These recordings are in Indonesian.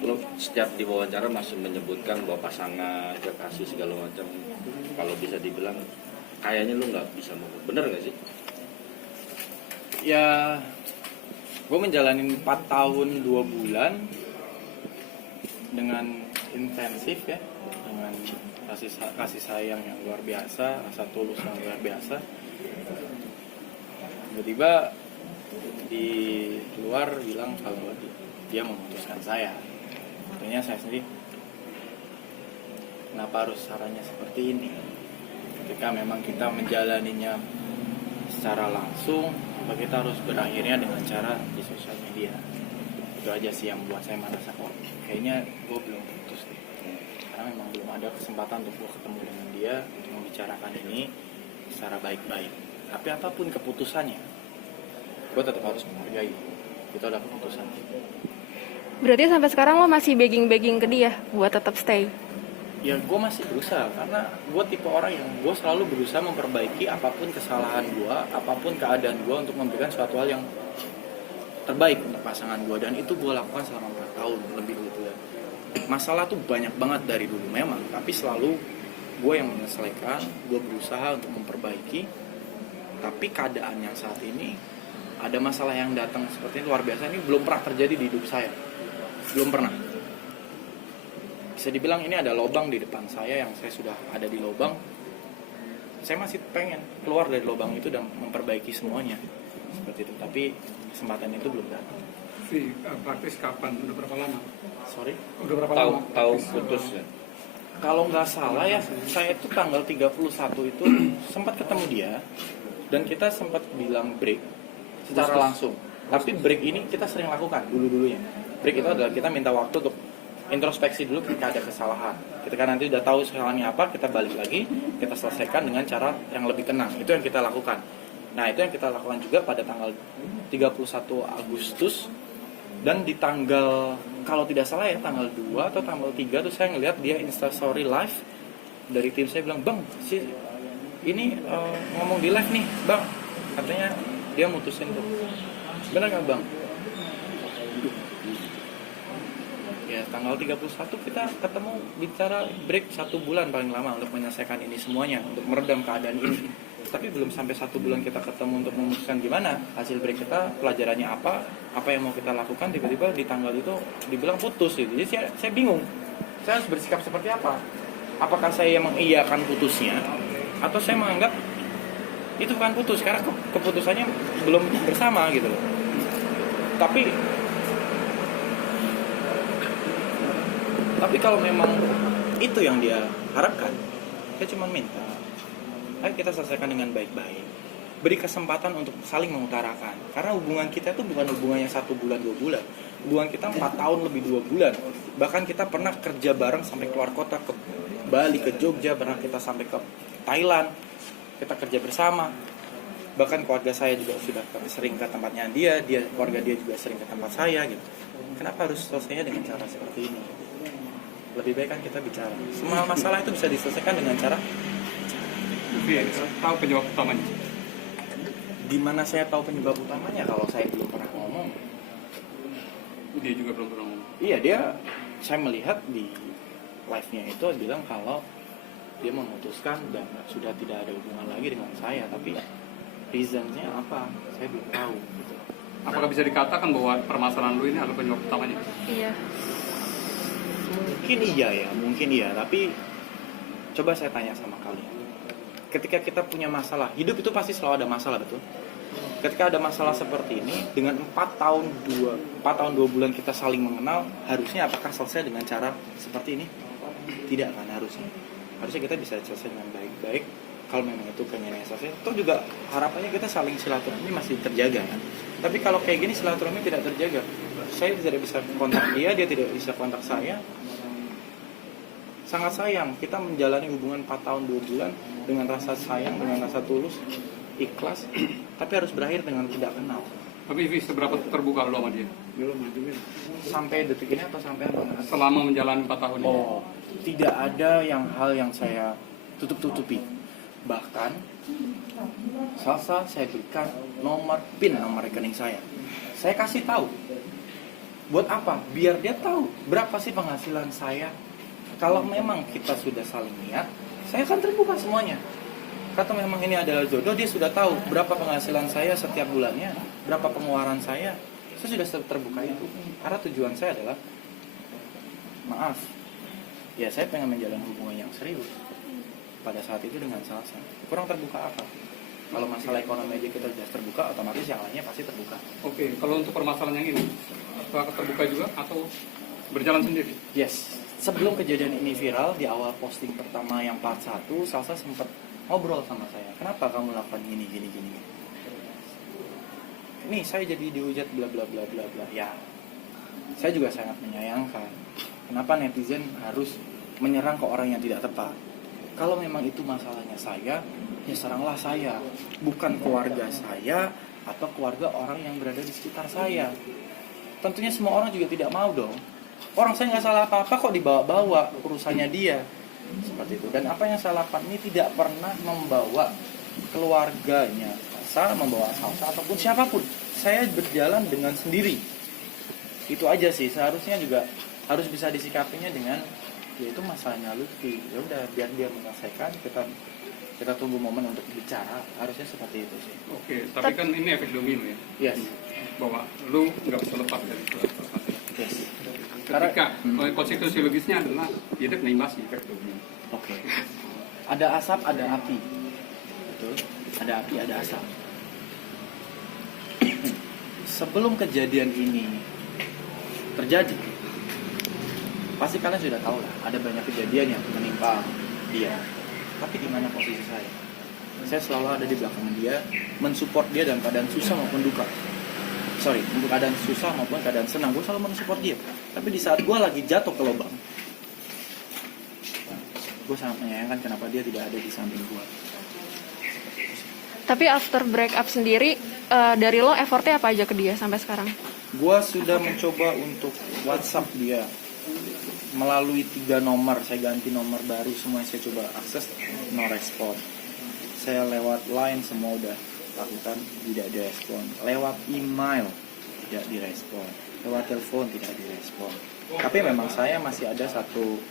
Lo setiap diwawancara masih menyebutkan bahwa pasangan, kekasih segala macam. Kalau bisa dibilang kayaknya lo nggak bisa mau, bener nggak sih? Ya, gue menjalani 4 tahun 2 bulan dengan intensif ya, dengan kasih sayang yang luar biasa, rasa tulus yang luar biasa. Tiba-tiba di luar bilang kalau dia memutuskan saya. Artinya saya sendiri, kenapa harus caranya seperti ini? Ketika memang kita menjalaninya secara langsung, maka kita harus berakhirnya dengan cara di sosial media. Itu aja sih yang buat saya merasa kok kayaknya gue belum putus deh. Karena memang belum ada kesempatan untuk gue ketemu dengan dia untuk membicarakan ini secara baik-baik. Tapi apapun keputusannya, gue tetap harus menghargai. Itu adalah keputusan. Berarti sampai sekarang lo masih begging ke dia buat tetap stay? Ya gue masih berusaha, karena gue tipe orang yang gue selalu berusaha memperbaiki apapun kesalahan gue, apapun keadaan gue untuk memberikan suatu hal yang terbaik untuk pasangan gue. Dan itu gue lakukan selama 4 tahun lebih gitu ya. Masalah tuh banyak banget dari dulu memang, tapi selalu gue yang menyelesaikan, gue berusaha untuk memperbaiki. Tapi keadaan yang saat ini ada masalah yang datang seperti ini luar biasa, ini belum pernah terjadi di hidup saya, belum pernah. Bisa dibilang ini ada lubang di depan saya yang saya sudah ada di lubang. Saya masih pengen keluar dari lubang itu dan memperbaiki semuanya seperti itu, tapi kesempatan itu belum datang. Praktis kapan? Udah berapa lama? Sorry? Udah berapa lama? Tahu putus ya? Kalau nggak salah ya, saya itu tanggal 31 itu sempat ketemu dia dan kita sempat bilang break secara langsung. Tapi break ini kita sering lakukan dulu-dulunya. Break itu adalah kita minta waktu untuk introspeksi dulu ketika ada kesalahan. Ketika nanti udah tahu kesalahannya apa, kita balik lagi, kita selesaikan dengan cara yang lebih tenang. Itu yang kita lakukan. Nah, itu yang kita lakukan juga pada tanggal 31 Agustus. Dan di tanggal, kalau tidak salah ya, tanggal 2 atau tanggal 3 tuh saya ngeliat dia Instastory live. Dari tim saya bilang, "Bang, ini ngomong di live nih, Bang." Katanya dia mutusin tuh. Benar nggak, Bang? Ya, tanggal 31 kita ketemu, bicara break 1 bulan paling lama untuk menyelesaikan ini semuanya, untuk meredam keadaan ini. Tapi belum sampai 1 bulan kita ketemu untuk memutuskan gimana hasil break kita, pelajarannya apa yang mau kita lakukan. Tiba-tiba di tanggal itu dibilang putus gitu. Jadi saya bingung, saya harus bersikap seperti apa. Apakah saya mengiyakan putusnya, atau saya menganggap itu bukan putus karena keputusannya belum bersama gitu loh. Tapi kalau memang itu yang dia harapkan, saya cuma minta, ayo kita selesaikan dengan baik-baik. Beri kesempatan untuk saling mengutarakan. Karena hubungan kita itu bukan hubungan yang 1 bulan 2 bulan. Hubungan kita 4 tahun lebih 2 bulan. Bahkan kita pernah kerja bareng sampai keluar kota, ke Bali, ke Jogja, pernah kita sampai ke Thailand. Kita kerja bersama. Bahkan keluarga saya juga sudah sering ke tempatnya dia, keluarga dia juga sering ke tempat saya gitu. Kenapa harus selesainya dengan cara seperti ini? Lebih baik kan kita bicara. Semua masalah itu bisa diselesaikan dengan cara Tahu penyebab utamanya? di mana saya tahu penyebab utamanya kalau saya belum pernah ngomong. Dia juga belum pernah ngomong. Iya, saya melihat di live-nya itu bilang kalau dia memutuskan dan sudah tidak ada hubungan lagi dengan saya, tapi reason-nya apa? Saya belum tahu gitu. Apakah bisa dikatakan bahwa permasalahan lu ini adalah penyebab utamanya? Iya. Mungkin iya, tapi coba saya tanya sama kalian. Ketika kita punya masalah, hidup itu pasti selalu ada masalah, betul? Ketika ada masalah seperti ini, dengan 4 tahun 2 bulan kita saling mengenal, harusnya apakah selesai dengan cara seperti ini? Tidak kan, harusnya kita bisa selesai dengan baik-baik. Kalau memang itu keinginan selesai, toh juga harapannya kita saling silaturahmi masih terjaga kan. Tapi kalau kayak gini silaturahmi tidak terjaga, saya tidak bisa kontak dia tidak bisa kontak saya. Sangat sayang kita menjalani hubungan 4 tahun 2 bulan dengan rasa sayang, dengan rasa tulus, ikhlas, tapi harus berakhir dengan tidak kenal. Tapi seberapa terbuka lu sama dia? Sampai detik ini atau sampai apa? Selama menjalani 4 tahun ini? Oh, tidak ada hal yang saya tutup-tutupi. Bahkan Salsa saya berikan nomor PIN, nomor rekening saya. Saya kasih tahu Buat apa? Biar dia tahu berapa sih penghasilan saya. Kalau memang kita sudah saling niat, saya akan terbuka semuanya. Kata memang ini adalah jodoh, dia sudah tahu berapa penghasilan saya setiap bulannya, berapa pengeluaran saya sudah terbuka itu. Karena tujuan saya adalah, maaf, ya saya pengen menjalin hubungan yang serius. Pada saat itu dengan Salsa, kurang terbuka apa? Kalau masalah ekonomi aja kita sudah terbuka, otomatis yang lainnya pasti terbuka. Oke, kalau untuk permasalahan yang ini, apakah terbuka juga atau berjalan sendiri? Yes, sebelum kejadian ini viral, di awal posting pertama yang part 1, Salsa sempat ngobrol sama saya. Kenapa kamu lakukan gini? Ini saya jadi dihujat bla bla bla bla bla. Ya, saya juga sangat menyayangkan. Kenapa netizen harus menyerang ke orang yang tidak tepat? Kalau memang itu masalahnya saya, ya seranglah saya, bukan keluarga saya atau keluarga orang yang berada di sekitar saya. Tentunya semua orang juga tidak mau dong. Orang saya nggak salah apa-apa kok dibawa-bawa urusannya dia. Seperti itu. Dan apa yang saya lakukan ini tidak pernah membawa keluarganya Salsa, membawa Salsa ataupun siapapun. Saya berjalan dengan sendiri. Itu aja sih. Seharusnya juga harus bisa disikapinya dengan, yaitu masalahnya Lutfi. Ya udah, biar dia menyelesaikan, kita tunggu momen untuk bicara. Harusnya seperti itu sih. Oke, tapi kan ini efek domino ya. Yes. Bahwa lu nggak bisa lepas dari permasalahan. Yes. Ketika konsekuensi logisnya adalah dia kena imbas efek domino. Oke. Ada asap, ada api. Betul. Ada api, ada asap. Sebelum kejadian ini terjadi, pasti kalian sudah tahu lah, ada banyak kejadian yang menimpa dia. Tapi di mana posisi saya? Saya selalu ada di belakang dia, mensupport dia dalam keadaan susah maupun duka. Untuk keadaan susah maupun keadaan senang, gue selalu mensupport dia. Tapi di saat gue lagi jatuh ke lubang, gue sangat menyayangkan kenapa dia tidak ada di samping gue. Tapi after break up sendiri, dari lo effortnya apa aja ke dia sampai sekarang? Gue sudah mencoba untuk WhatsApp dia melalui 3 nomor. Saya ganti nomor baru semua, saya coba akses, no respon. Saya lewat line semua udah lakukan, tidak direspon. Lewat email tidak direspon. Lewat telepon tidak direspon. Tapi memang saya masih ada satu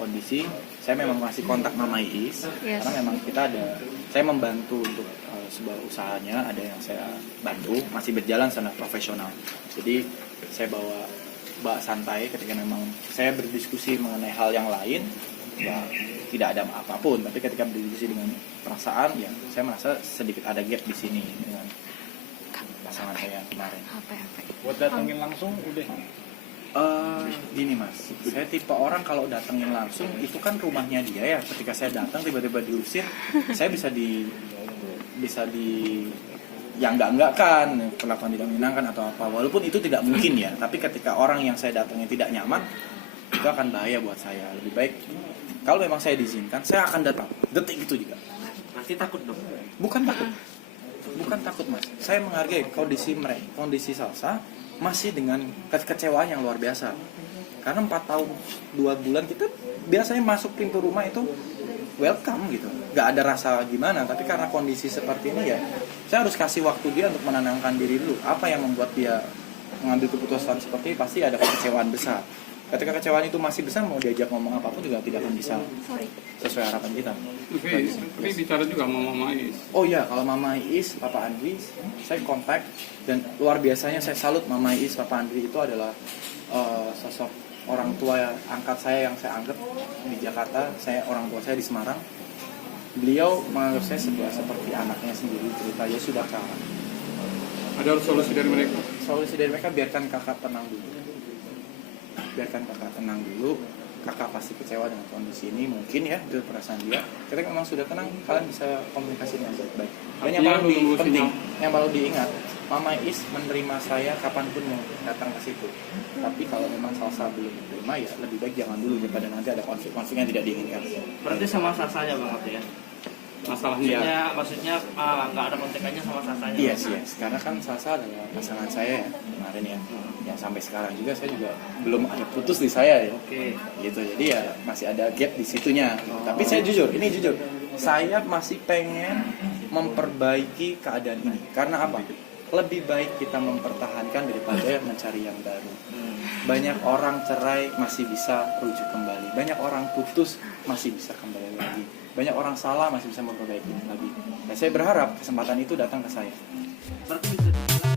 kondisi, saya memang masih kontak Mama Iis. Yes. Karena memang kita ada, saya membantu untuk sebuah usahanya, ada yang saya bantu, masih berjalan sangat profesional. Jadi saya bawa santai ketika memang saya berdiskusi mengenai hal yang lain, ya tidak ada apapun. Tapi ketika berdiskusi dengan perasaan, ya saya merasa sedikit ada gap di sini dengan pasangan saya kemarin. Buat datengin langsung udah. Gini mas, saya tipe orang kalau datengin langsung itu kan rumahnya dia ya. Ketika saya datang tiba-tiba diusir, saya bisa di yang enggak kan, perlakuan tidak menyenangkan atau apa. Walaupun itu tidak mungkin ya, tapi ketika orang yang saya datangin tidak nyaman, itu akan bahaya buat saya. Lebih baik kalau memang saya diizinkan, saya akan datang. Detik itu juga. Pasti takut dong. Bukan takut mas. Saya menghargai kondisi Salsa masih dengan kekecewaan yang luar biasa. Karena 4 tahun 2 bulan kita biasanya masuk pintu rumah itu welcome gitu, nggak ada rasa gimana. Tapi karena kondisi seperti ini ya, saya harus kasih waktu dia untuk menenangkan diri dulu. Apa yang membuat dia mengambil keputusan seperti ini? Pasti ada kekecewaan besar. Ketika kekecewaan itu masih besar, mau diajak ngomong apapun juga tidak akan bisa sesuai harapan kita. Tapi bicara juga sama Mama Iis. Oh iya, kalau Mama Iis, Papa Andri, saya kontak. Dan luar biasanya saya salut Mama Iis, Papa Andri itu adalah sosok orang tua angkat saya yang saya anggap di Jakarta. Orang tua saya di Semarang. Beliau menganggap saya seperti anaknya sendiri. Ceritanya sudah kalah. Ada solusi dari mereka? Solusi dari mereka, biarkan kakak tenang dulu. Kakak pasti kecewa dengan kondisi ini, mungkin ya, itu perasaan dia. Ketika memang sudah tenang, kalian bisa komunikasi dengan baik-baik. Dan yang perlu diingat, Mama Iis menerima saya kapanpun mau datang ke situ. Tapi kalau memang Salsa belum menerima, ya lebih baik jangan dulu daripada nanti ada konflik yang tidak diinginkan. Berarti sama Salsanya banget ya? Maksudnya nggak ada kontekannya sama Salsanya? Yes. Karena kan Salsa adalah pasangan saya ya, kemarin ya. Ya sampai sekarang juga saya juga belum ada putus di saya ya. Oke. Gitu, jadi ya masih ada gap di situnya. Tapi saya jujur, saya masih pengen memperbaiki keadaan ini. Karena apa? lebih baik kita mempertahankan daripada mencari yang baru. Banyak orang cerai masih bisa rujuk kembali, banyak orang putus masih bisa kembali lagi, banyak orang salah masih bisa memperbaiki lagi. Dan saya berharap kesempatan itu datang ke saya. Berarti bisa dibilang